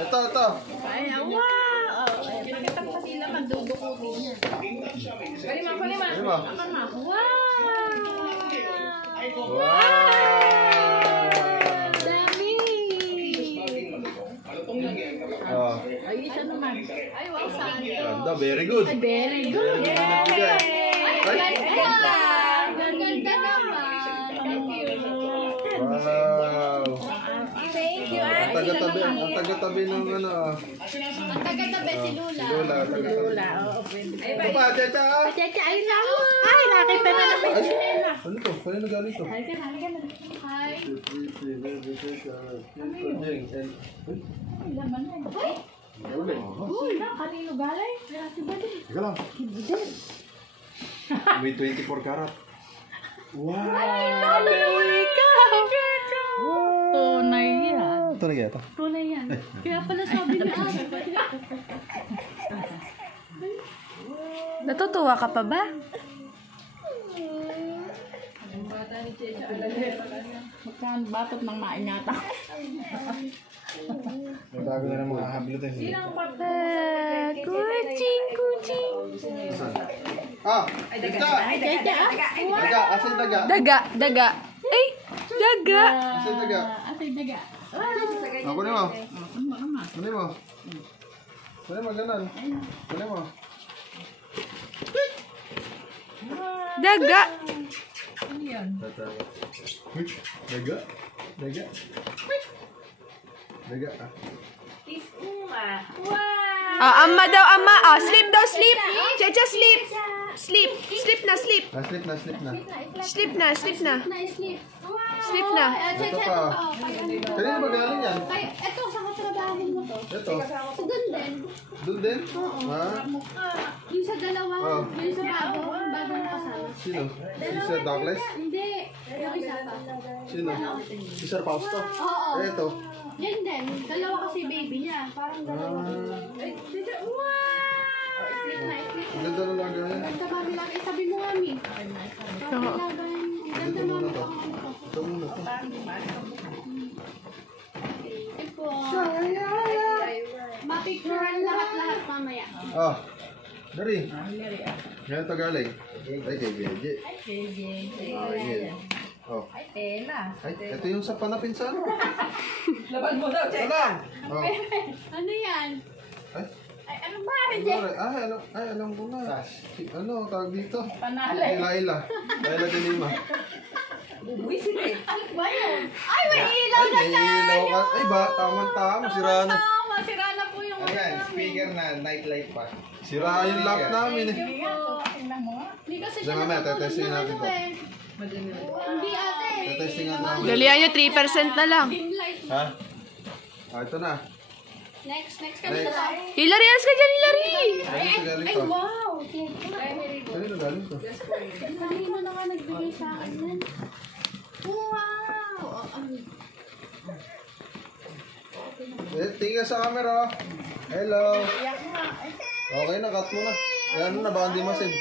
Ito. Ay, wow! Pinagkatang kasi naman, dudukutin niya. Kalima. Wow! Dami! Ay, isa naman. Ay, wow, saan? Ganda, very good. Very good! Ay, ganda! Ganda naman! Wow. Thank you, Ate. Ang taga-tabi ng ano. Ang taga-tabi si Lula. Si Lula, taga-tabi. Oo, pwede. Ito pa, Chacha. Chacha, ay naku! Ay, nakita na naman si Lula. Ano to? Kanino galing to? Halika na. Hi. Ay, laman na. Uy, kanino galing? Si Buddy. Teka lang. May 24 karat. Wow! Ay, ikaw! Tunay yan. Ito na kaya ito. Tunay yan. Kaya pala sabi niya. Natutuwa ka pa ba? Magkaan batot ng mainyata. Natago na ng mga hablo tayo. Kuching. Ah! Ito! Daga! Asan daga? Daga. Ay, daga. Asan daga? Atay daga. Kunin mo. Kunin mo. Kunin mo, ganun. Kunin mo. Daga. Ano yan? Daga? Daga? Daga ah. Amma daw, amma. Sleep daw, sleep. Chacha, sleep. Sleep na. Sleep na. Sleep na. Sleep na. Ito pa. Kanina ba galing yan? Ito, sa katrabaho mo to. Ito. So, doon din. Doon din? Ha? Yung sa dalawa, yung sa bagong kasama. Sino? Si Sir Douglas? Hindi. Yung isa pa. Sino? Si Sir Fausto? Oo. Ito. Yan din. Dalawa kasi baby niya. Parang dalawa. Ang ganda na lang ganyan. Ganda ba bilang itabi mo kami? Ito muna to. Ito muna to. Ito. Mapicturean lahat mamaya. Ah. Dari. Ngayon ito galing. Ay, kay Beje. Ay, oh. Ay, tela. Ay, ito yung sa panapinsan. Laban mo daw, Ito lang. Oh. Ano yan? Ay. Ay, ano ba? Reject? Alam ko na. Ano, tawag dito? Panalay. Laila de Lima. Buwisit eh. Ano ba yun? Ay, may ilaw na Ay, may ilaw ka. Ay, ba? Tama. Sira na. Tama, sira na po yung Ayan, speaker na, nightlight pa. Sira yung lap namin eh. Hindi kasi Diyan mamaya, tetesting natin to. Hindi ate. Tetestingan namin. Dalihan nyo, 3% na lang. Dim light. Ha? Ah, ito na. Next kami na tayo. Hilary, alas ka dyan, Hilary. Kanino galing Ay, to? wow. Kanino galing to? Kanino na nga nagbigay sa akin yan? Wow. Tingnan sa camera. Hello. Okay na, cut mo na. Ano na, baka hindi masave.